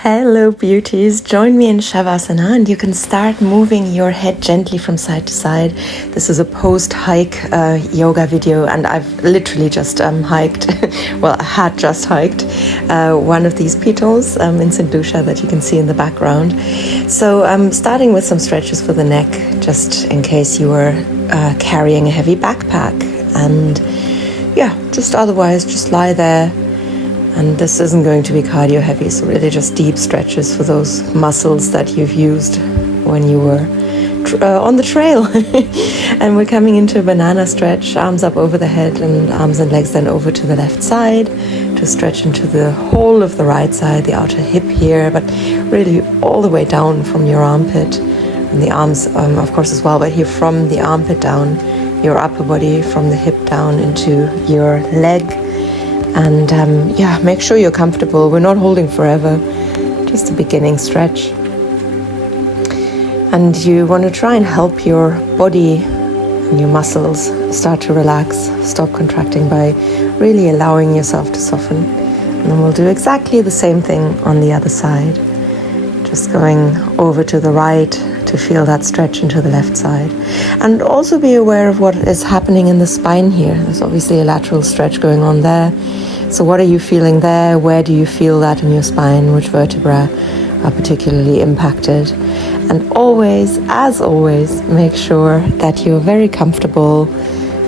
Hello beauties, join me in Shavasana and you can start moving your head gently from side to side. This is a post-hike yoga video and I've literally just hiked, well I had just hiked one of these pitons in St. Lucia that you can see in the background. So I'm starting with some stretches for the neck, just in case you are carrying a heavy backpack, and yeah, just otherwise just lie there. And this isn't going to be cardio heavy, so really just deep stretches for those muscles that you've used when you were on the trail. And we're coming into a banana stretch, arms up over the head and arms and legs then over to the left side to stretch into the whole of the right side, the outer hip here, but really all the way down from your armpit. And the arms, of course, as well, but here from the armpit down, your upper body, from the hip down into your leg. And yeah, make sure you're comfortable. We're not holding forever, just a beginning stretch. And you want to try and help your body and your muscles start to relax, stop contracting by really allowing yourself to soften. And then we'll do exactly the same thing on the other side. Just going over to the right to feel that stretch into the left side. And also be aware of what is happening in the spine here. There's obviously a lateral stretch going on there. So what are you feeling there? Where do you feel that in your spine? Which vertebrae are particularly impacted? And always, as always, make sure that you're very comfortable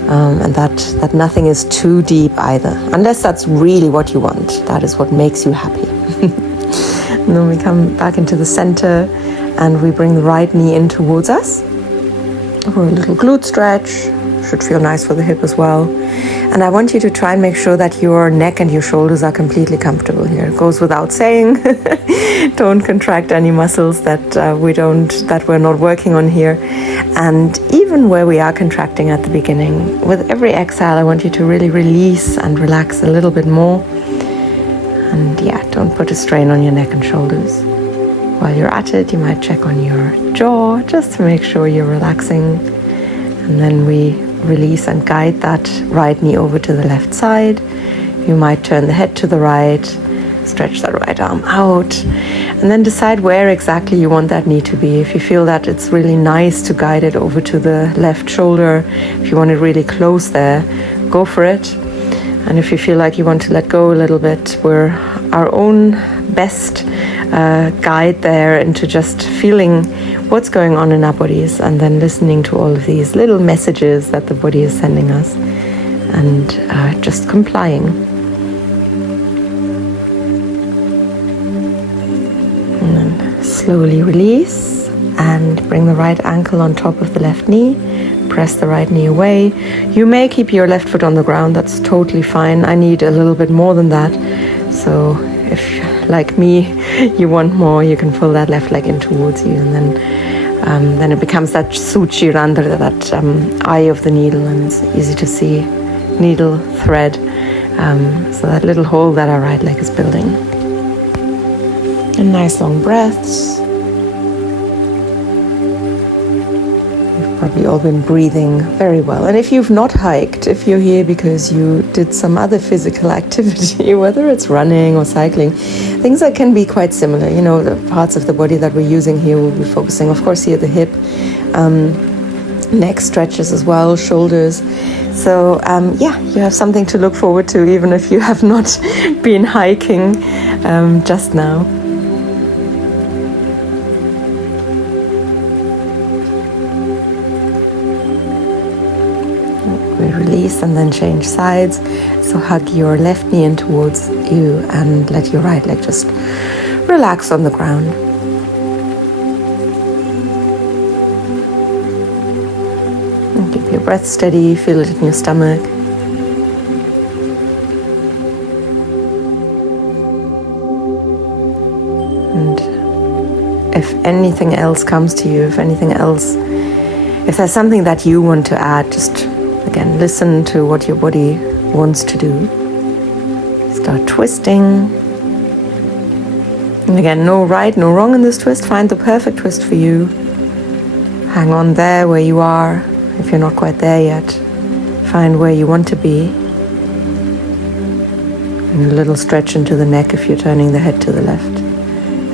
and that nothing is too deep either. Unless that's really what you want. That is what makes you happy. And then we come back into the center and we bring the right knee in towards us for a little glute stretch. Should feel nice for the hip as well. And I want you to try and make sure that your neck and your shoulders are completely comfortable here. It goes without saying. Don't contract any muscles that we're not working on here. And even where we are contracting at the beginning, with every exhale, I want you to really release and relax a little bit more. And yeah, don't put a strain on your neck and shoulders. While you're at it, you might check on your jaw just to make sure you're relaxing. And then we release and guide that right knee over to the left side. You might turn the head to the right, stretch that right arm out, and then decide where exactly you want that knee to be. If you feel that it's really nice to guide it over to the left shoulder, if you want it really close there, go for it. And if you feel like you want to let go a little bit, we're our own best guide there into just feeling what's going on in our bodies and then listening to all of these little messages that the body is sending us and just complying. And then slowly release and bring the right ankle on top of the left knee. Press the right knee away. You may keep your left foot on the ground. That's totally fine. I need a little bit more than that. So if, like me, you want more, you can pull that left leg in towards you, and then it becomes that Suchi Randra, that eye of the needle, and it's easy to see needle thread. So that little hole that our right leg is building. And nice long breaths. Probably all been breathing very well. And if you've not hiked, if you're here because you did some other physical activity, whether it's running or cycling, things that can be quite similar. You know, the parts of the body that we're using here, we'll be focusing, of course, here the hip, neck stretches as well, shoulders. So yeah, you have something to look forward to, even if you have not been hiking just now. Release and then change sides. So hug your left knee in towards you and let your right leg just relax on the ground. And keep your breath steady, feel it in your stomach. And if anything else comes to you, if there's something that you want to add, just again, listen to what your body wants to do. Start twisting. And again, no right, no wrong in this twist. Find the perfect twist for you. Hang on there where you are. If you're not quite there yet, find where you want to be. And a little stretch into the neck if you're turning the head to the left.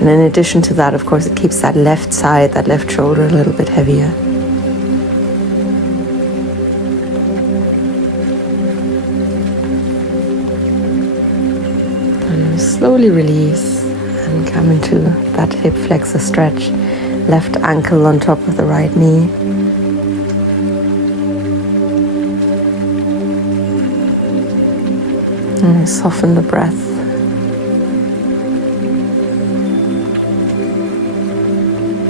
And in addition to that, of course, it keeps that left side, that left shoulder a little bit heavier. And slowly release and come into that hip flexor stretch. Left ankle on top of the right knee. And soften the breath.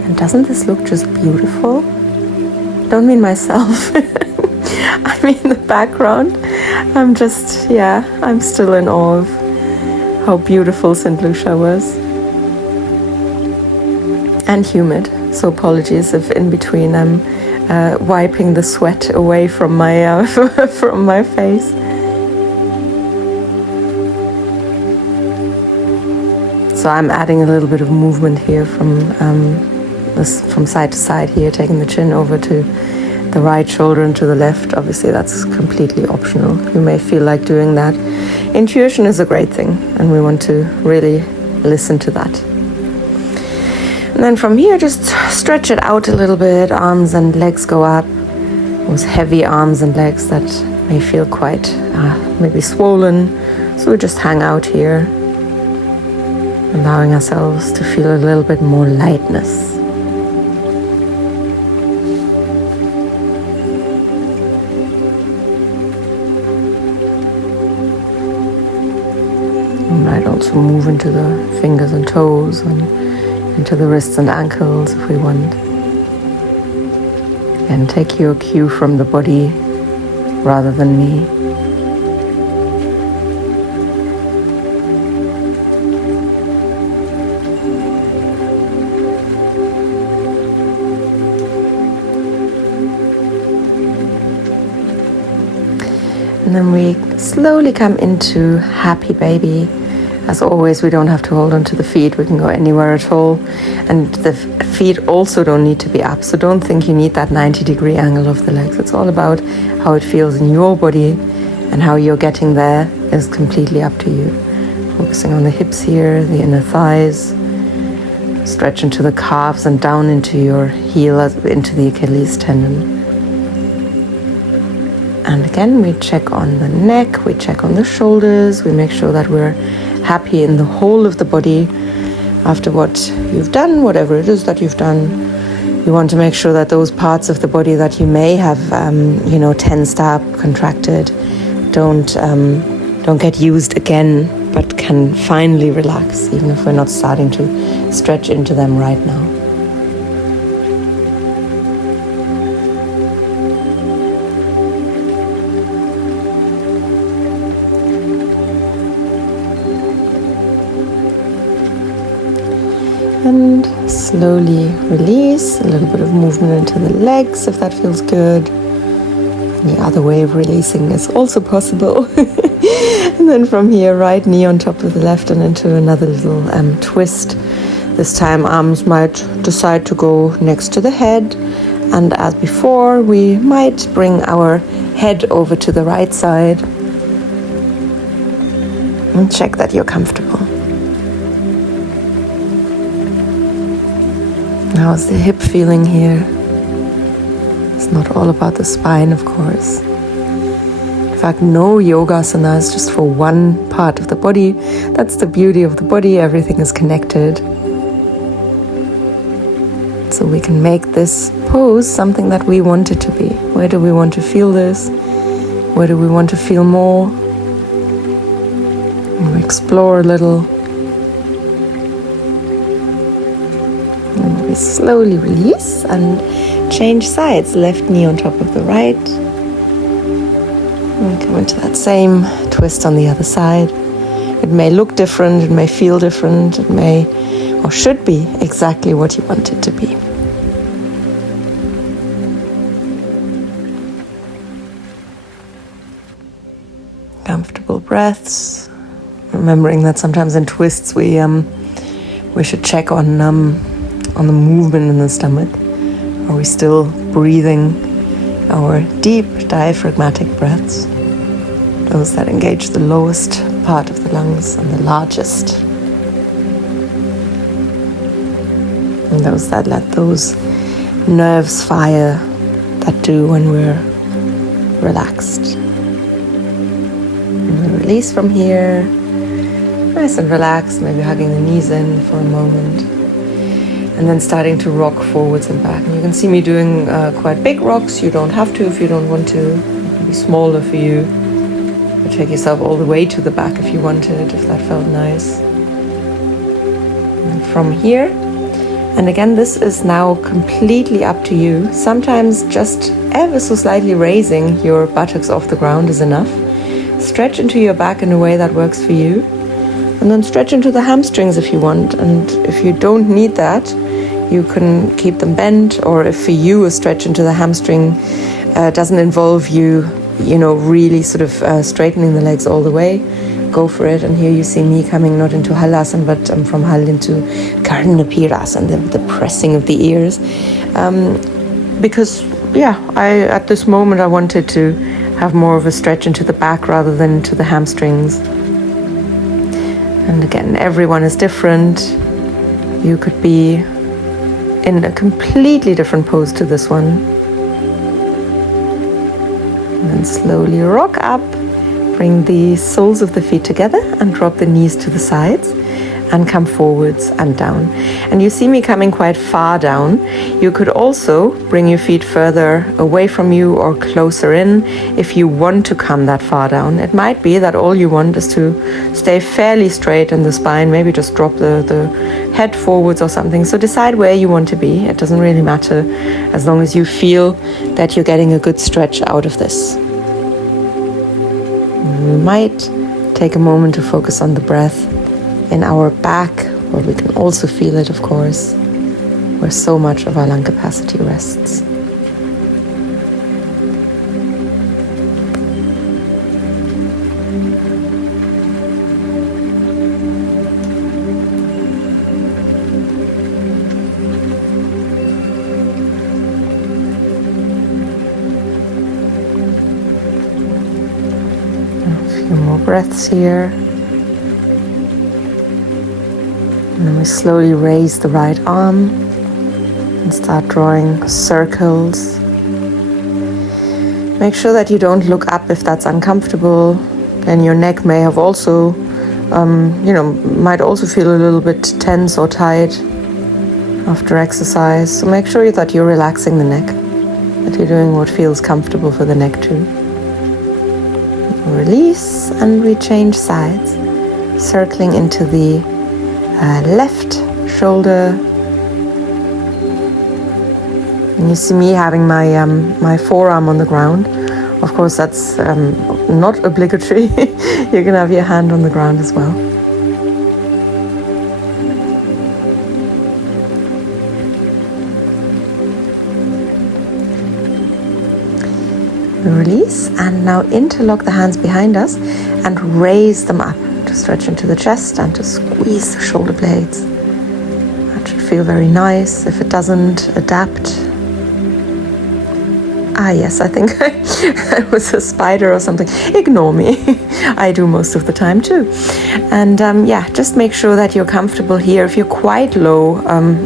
And doesn't this look just beautiful? Don't mean myself. I mean the background. I'm still in awe of how beautiful St. Lucia was. And humid, so apologies if in between I'm wiping the sweat away from my from my face. So I'm adding a little bit of movement here from side to side here, taking the chin over to the right shoulder and to the left. Obviously that's completely optional. You may feel like doing that. Intuition is a great thing, and we want to really listen to that. And then from here, just stretch it out a little bit. Arms and legs go up. Those heavy arms and legs that may feel quite maybe swollen. So we just hang out here, allowing ourselves to feel a little bit more lightness. We might also move into the fingers and toes and into the wrists and ankles if we want. And take your cue from the body rather than me. And then we slowly come into happy baby. As always, we don't have to hold on to the feet. We can go anywhere at all. And the feet also don't need to be up. So don't think you need that 90-degree angle of the legs. It's all about how it feels in your body, and how you're getting there is completely up to you. Focusing on the hips here, the inner thighs. Stretch into the calves and down into your heel, into the Achilles tendon. And again, we check on the neck, we check on the shoulders, we make sure that we're happy in the whole of the body. After what you've done, whatever it is that you've done, you want to make sure that those parts of the body that you may have, tensed up, contracted, don't get used again, but can finally relax, even if we're not starting to stretch into them right now. And slowly release, a little bit of movement into the legs if that feels good. The other way of releasing is also possible. And then from here, right knee on top of the left and into another little twist. This time arms might decide to go next to the head. And as before, we might bring our head over to the right side. And check that you're comfortable. How's the hip feeling here? It's not all about the spine, of course. In fact, no Yogasana is just for one part of the body. That's the beauty of the body. Everything is connected. So we can make this pose something that we want it to be. Where do we want to feel this? Where do we want to feel more? And we explore a little. Slowly release and change sides. Left knee on top of the right. And come into that same twist on the other side. It may look different, it may feel different, it may or should be exactly what you want it to be. Comfortable breaths. Remembering that sometimes in twists we should check on the movement in the stomach. Are we still breathing our deep diaphragmatic breaths? Those that engage the lowest part of the lungs and the largest. And those that let those nerves fire that do when we're relaxed. And we release from here, nice and relaxed, maybe hugging the knees in for a moment. And then starting to rock forwards and back. And you can see me doing quite big rocks. You don't have to if you don't want to. It can be smaller for you. Or take yourself all the way to the back if you wanted, if that felt nice. And from here, and again, this is now completely up to you. Sometimes just ever so slightly raising your buttocks off the ground is enough. Stretch into your back in a way that works for you. And then stretch into the hamstrings if you want. And if you don't need that, you can keep them bent. Or if for you a stretch into the hamstring doesn't involve you, really sort of straightening the legs all the way, go for it. And here you see me coming not into Halasana, but from Hal into Karnapirasana, the pressing of the ears. Because, at this moment I wanted to have more of a stretch into the back rather than into the hamstrings. And again, everyone is different. You could be in a completely different pose to this one. And then slowly rock up. Bring the soles of the feet together and drop the knees to the sides and come forwards and down. And you see me coming quite far down. You could also bring your feet further away from you or closer in if you want to come that far down. It might be that all you want is to stay fairly straight in the spine, maybe just drop the head forwards or something. So decide where you want to be. It doesn't really matter as long as you feel that you're getting a good stretch out of this. We might take a moment to focus on the breath in our back, where we can also feel it, of course, where so much of our lung capacity rests. More breaths here. And then we slowly raise the right arm and start drawing circles. Make sure that you don't look up if that's uncomfortable. And your neck may have also, might also feel a little bit tense or tight after exercise. So make sure that you're relaxing the neck, that you're doing what feels comfortable for the neck too. Release, and we change sides, circling into the left shoulder. And you see me having my forearm on the ground. Of course, that's not obligatory. You can have your hand on the ground as well. Release, and now interlock the hands behind us and raise them up to stretch into the chest and to squeeze the shoulder blades. That should feel very nice. If it doesn't, adapt. Yes, I think I was a spider or something. Ignore me. I do most of the time too. And just make sure that you're comfortable here. If you're quite low,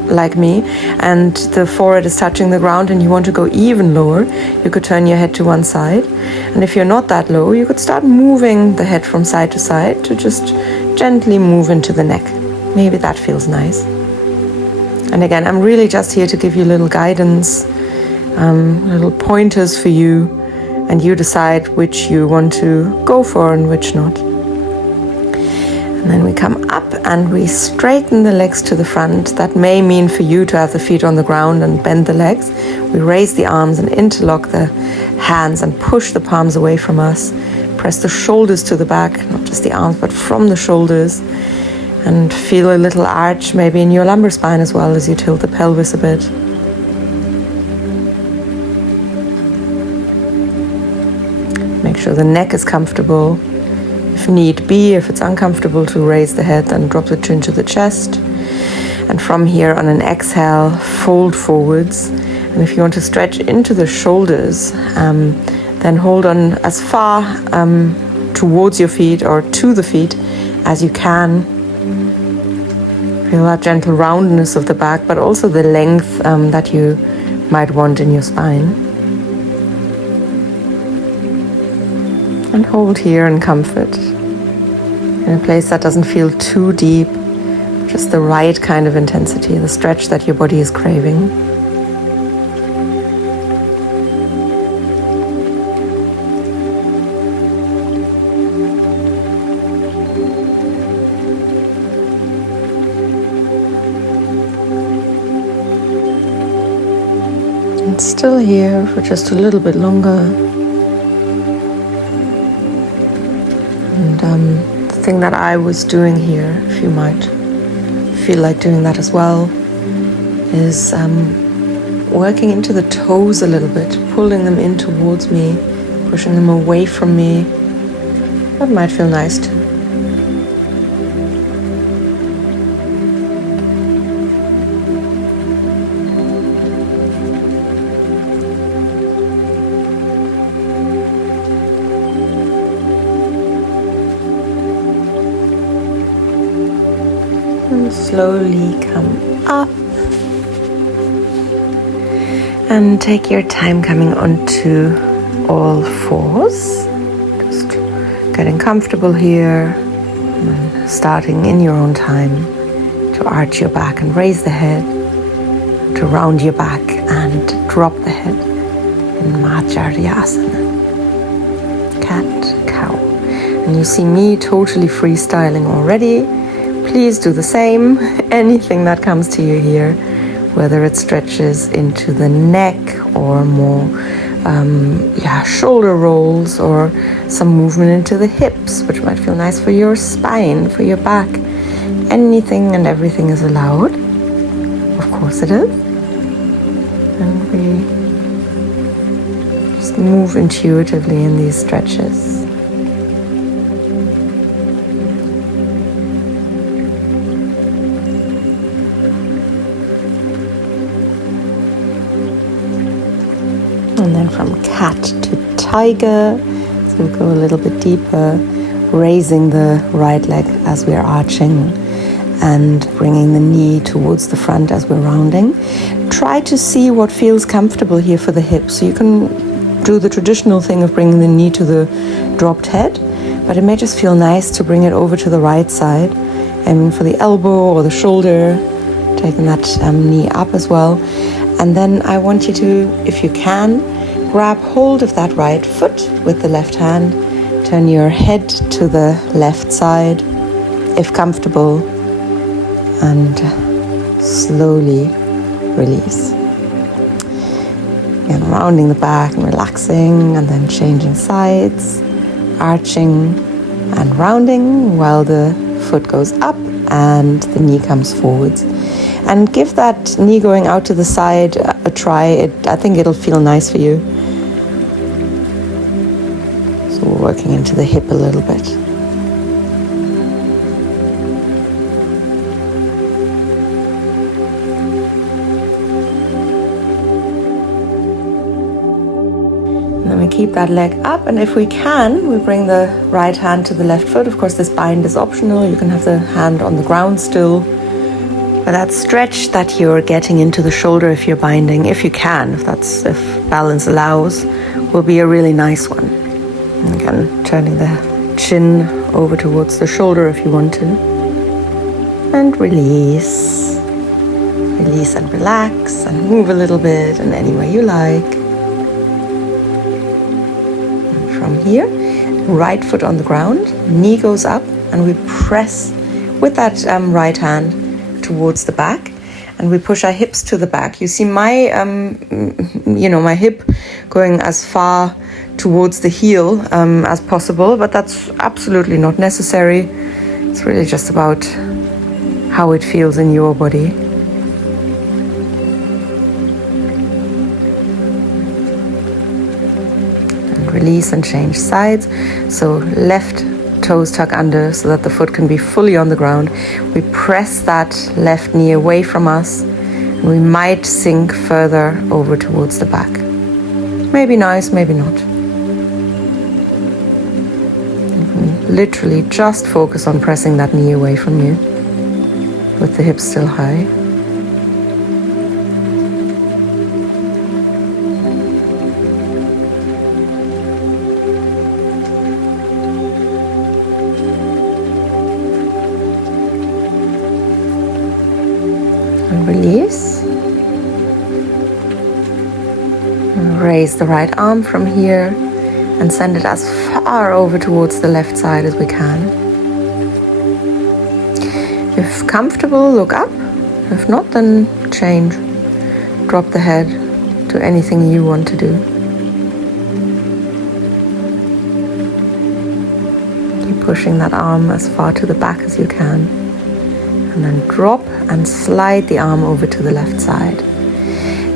like me, and the forehead is touching the ground and you want to go even lower, you could turn your head to one side. And if you're not that low, you could start moving the head from side to side to just gently move into the neck. Maybe that feels nice. And again, I'm really just here to give you little guidance, little pointers for you, and you decide which you want to go for and which not. And then we come up and we straighten the legs to the front. That may mean for you to have the feet on the ground and bend the legs. We raise the arms and interlock the hands and push the palms away from us. Press the shoulders to the back, not just the arms, but from the shoulders. And feel a little arch maybe in your lumbar spine as well as you tilt the pelvis a bit. Make sure the neck is comfortable. If need be, if it's uncomfortable to raise the head, then drop the chin to the chest. And from here on an exhale, fold forwards. And if you want to stretch into the shoulders, then hold on as far towards your feet or to the feet as you can. Feel that gentle roundness of the back, but also the length that you might want in your spine. And hold here in comfort, in a place that doesn't feel too deep, just the right kind of intensity, the stretch that your body is craving. And still here for just a little bit longer. And the thing that I was doing here, if you might feel like doing that as well, is working into the toes a little bit, pulling them in towards me, pushing them away from me. That might feel nice too. And slowly come up and take your time coming onto all fours, just getting comfortable here and starting in your own time to arch your back and raise the head, to round your back and drop the head in Markatasana, cat, cow. And you see me totally freestyling already. Please do the same. Anything that comes to you here, whether it stretches into the neck or more shoulder rolls, or some movement into the hips, which might feel nice for your spine, for your back. Anything and everything is allowed. Of course it is. And we just move intuitively in these stretches. And then from cat to tiger, so we'll go a little bit deeper, raising the right leg as we're arching and bringing the knee towards the front as we're rounding. Try to see what feels comfortable here for the hips. So you can do the traditional thing of bringing the knee to the dropped head, but it may just feel nice to bring it over to the right side, aiming for the elbow or the shoulder, taking that knee up as well. And then I want you to, if you can, grab hold of that right foot with the left hand, turn your head to the left side, if comfortable, and slowly release. And rounding the back and relaxing, and then changing sides, arching and rounding while the foot goes up and the knee comes forwards. And give that knee going out to the side a try. I think it'll feel nice for you. So we're working into the hip a little bit. And then we keep that leg up, and if we can, we bring the right hand to the left foot. Of course, this bind is optional. You can have the hand on the ground still. But that stretch that you're getting into the shoulder, if you're binding, if you can, if balance allows, will be a really nice one. And again, turning the chin over towards the shoulder if you want to. And release. Release and relax and move a little bit in any way you like. And from here, right foot on the ground, knee goes up, and we press with that right hand towards the back, and we push our hips to the back. You see my my hip going as far towards the heel as possible, but that's absolutely not necessary. It's really just about how it feels in your body. And release and change sides. So left toes tuck under so that the foot can be fully on the ground. We press that left knee away from us, and we might sink further over towards the back. Maybe nice, maybe not. You can literally just focus on pressing that knee away from you. with the hips still high. And release. And raise the right arm from here and send it as far over towards the left side as we can. If comfortable, look up. If not, then change. Drop the head to anything you want to do. Keep pushing that arm as far to the back as you can. And then drop and slide the arm over to the left side.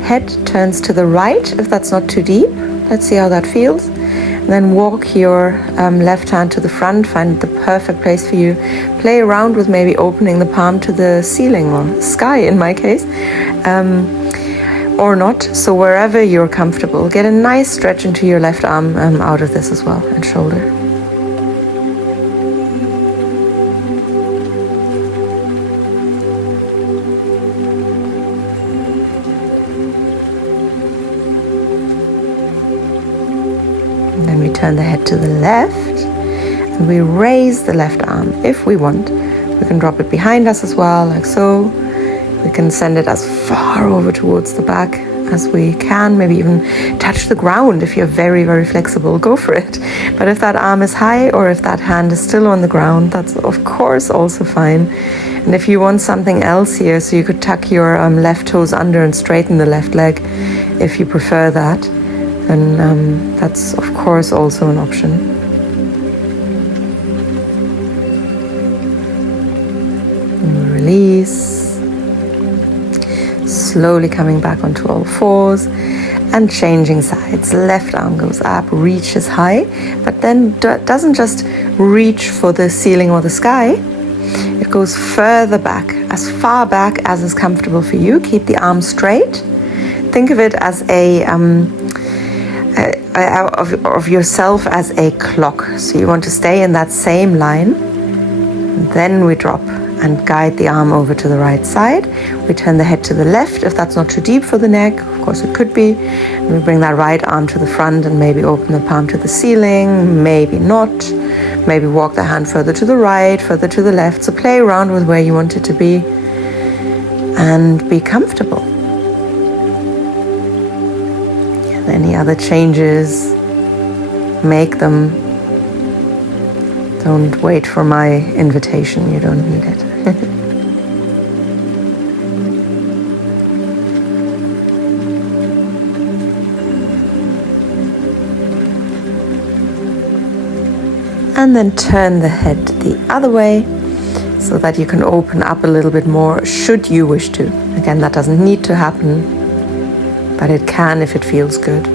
Head turns to the right if that's not too deep. Let's see how that feels. And then walk your left hand to the front, find the perfect place for you. Play around with maybe opening the palm to the ceiling or sky in my case, or not. So wherever you're comfortable, get a nice stretch into your left arm out of this as well, and shoulder. Then we turn the head to the left and we raise the left arm if we want. We can drop it behind us as well, like so. We can send it as far over towards the back as we can, maybe even touch the ground. If you're very, very flexible, go for it. But if that arm is high or if that hand is still on the ground, that's of course also fine. And if you want something else here, so you could tuck your left toes under and straighten the left leg if you prefer that, then that's of course also an option. And release. Slowly coming back onto all fours and changing sides. Left arm goes up, reaches high, but then doesn't just reach for the ceiling or the sky. It goes further back, as far back as is comfortable for you. Keep the arm straight. Think of it as of yourself as a clock. So you want to stay in that same line. Then we drop and guide the arm over to the right side. We turn the head to the left if that's not too deep for the neck. Of course it could be. And we bring that right arm to the front and maybe open the palm to the ceiling, maybe not. Maybe walk the hand further to the right, further to the left. So play around with where you want it to be and be comfortable. And any other changes, make them. Don't wait for my invitation, you don't need it. And then turn the head the other way so that you can open up a little bit more should you wish to. Again, that doesn't need to happen, but it can if it feels good.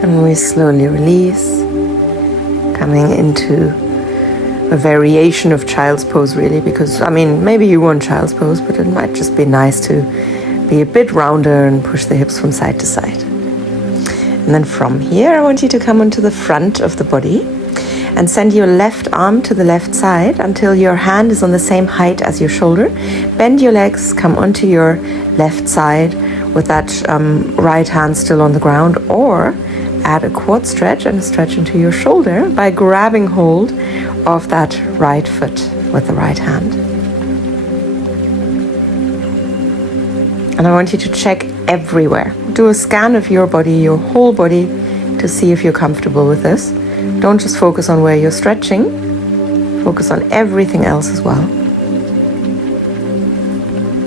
And we slowly release, coming into a variation of child's pose really, because I mean maybe you want child's pose, but it might just be nice to be a bit rounder and push the hips from side to side. And then from here I want you to come onto the front of the body and send your left arm to the left side until your hand is on the same height as your shoulder. Bend your legs, come onto your left side with that right hand still on the ground, or add a quad stretch and a stretch into your shoulder by grabbing hold of that right foot with the right hand. And I want you to check everywhere. Do a scan of your body, your whole body, to see if you're comfortable with this. Don't just focus on where you're stretching, focus on everything else as well.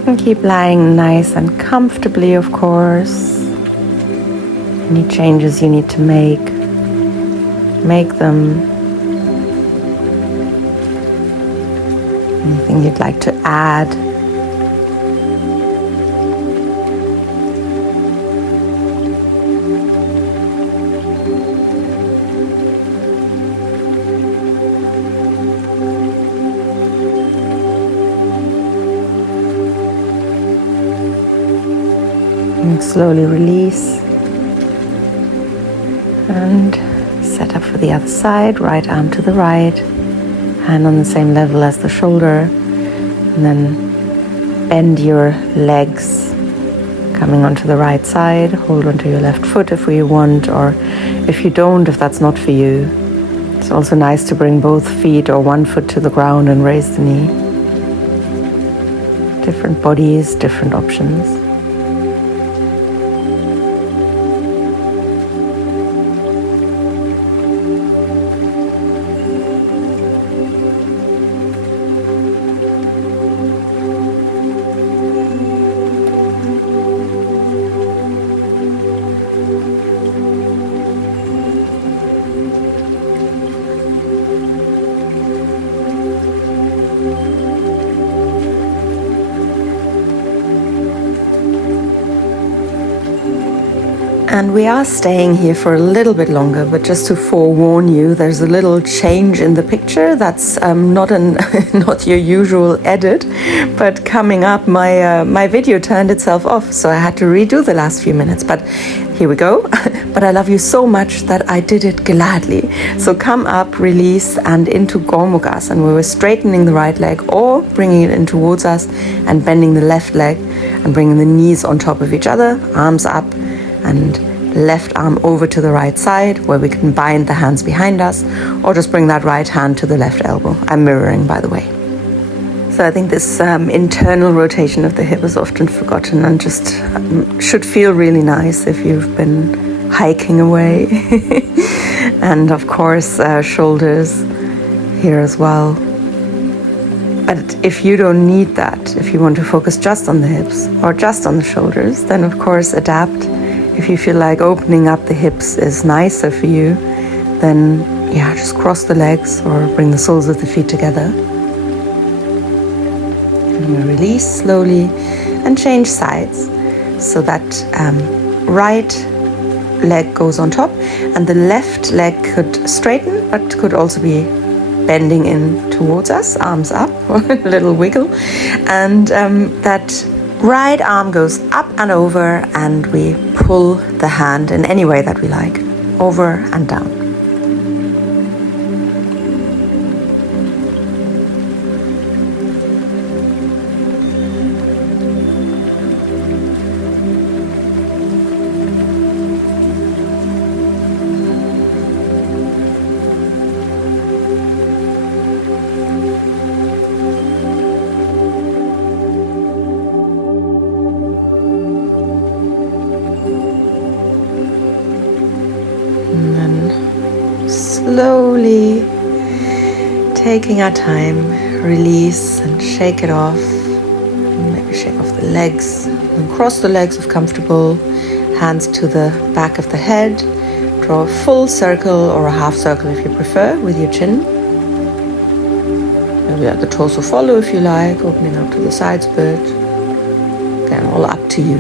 And keep lying nice and comfortably, of course. Any changes you need to make them. Anything you'd like to add, And slowly release. And set up for the other side. Right arm to the right. Hand on the same level as the shoulder. And then bend your legs. Coming onto the right side. Hold onto your left foot if you want. Or if you don't, if that's not for you. It's also nice to bring both feet or one foot to the ground and raise the knee. Different bodies, different options. And we are staying here for a little bit longer, but just to forewarn you, there's a little change in the picture. That's not your usual edit, but coming up, my video turned itself off, so I had to redo the last few minutes. But here we go. But I love you so much that I did it gladly. So come up, release, and into Gomukhasana, where we're straightening the right leg or bringing it in towards us and bending the left leg and bringing the knees on top of each other, arms up, and left arm over to the right side, where we can bind the hands behind us, or just bring that right hand to the left elbow. I'm mirroring, by the way. So I think this internal rotation of the hip is often forgotten and just should feel really nice if you've been hiking away. And of course, shoulders here as well. But if you don't need that, if you want to focus just on the hips or just on the shoulders, then of course adapt. If you feel like opening up the hips is nicer for you, then yeah, just cross the legs or bring the soles of the feet together. And we release slowly and change sides so that right leg goes on top and the left leg could straighten but could also be bending in towards us, arms up, a little wiggle, and that right arm goes up and over, and we pull the hand in any way that we like, over and down. And then slowly taking our time, release and shake it off. And maybe shake off the legs and cross the legs if comfortable. Hands to the back of the head. Draw a full circle or a half circle if you prefer with your chin. Maybe let the torso follow if you like, opening up to the sides a bit. Again, all up to you.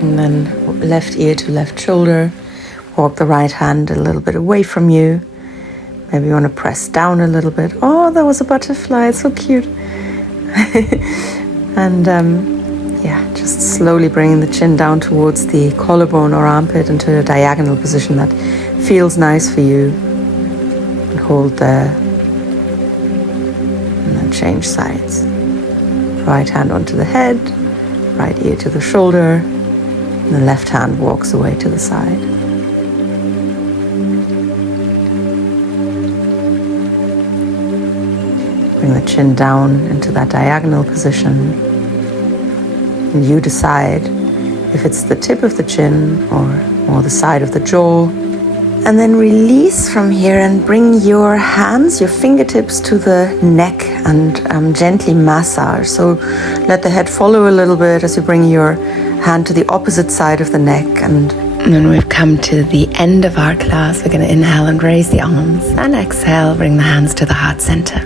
And then left ear to left shoulder. Walk the right hand a little bit away from you. Maybe you want to press down a little bit. Oh, that was a butterfly. It's so cute. And yeah, just slowly bringing the chin down towards the collarbone or armpit into a diagonal position that feels nice for you. And hold there. And then change sides. Right hand onto the head. Right ear to the shoulder. And the left hand walks away to the side. Bring the chin down into that diagonal position. And you decide if it's the tip of the chin or the side of the jaw. And then release from here and bring your hands, your fingertips to the neck and gently massage. So let the head follow a little bit as you bring your hand to the opposite side of the neck. And then we've come to the end of our class. We're going to inhale and raise the arms, and exhale, bring the hands to the heart center.